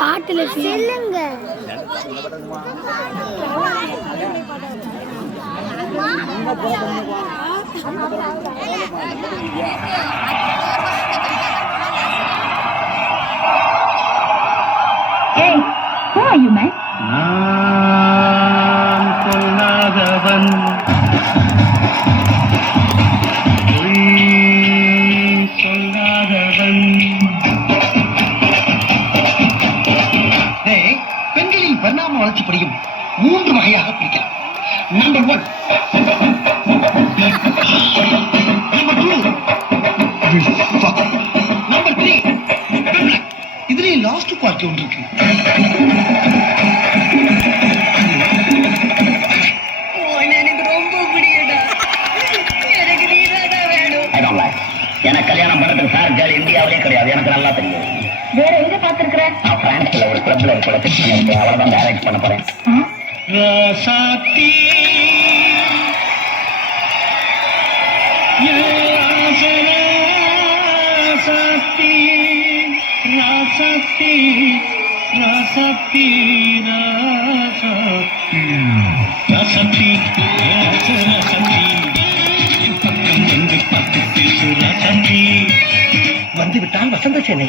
பாட்டுல சொல்லுங்க. Hey, who are you, man? நான் சொல்லாதவன் சொல்லாதவன். பெண்களின் பரிணாம வளர்ச்சிப்படியும் 3 வகையாக பிரிக்கலாம். Number 1, number 2, number 3. இதுல லாஸ்ட் குவாலிட்டி ஒன்று இருக்கு. எனக்கு கல்யாணம் பண்றதுக்கு சார் ஜாலி இந்தியாவிலே கிடையாது, எனக்கு நல்லா தெரியும். வேற எங்க பாத்துருக்குற? நான் பிரான்ஸ்ல ஒரு கிளப்ல கூட ஃபிக்ஸ் பண்ணிருக்கேன், அவளை தான் டைரக்ட் பண்ண போறேன். ராசாத்தி ராசாத்தி ராசாத்தி ராசாத்தி ராசாத்தி ராசாத்தி பக்கம் வந்து பார்த்து பேசு ராசாத்தி. வந்து விட்டால் வசந்த சேனை.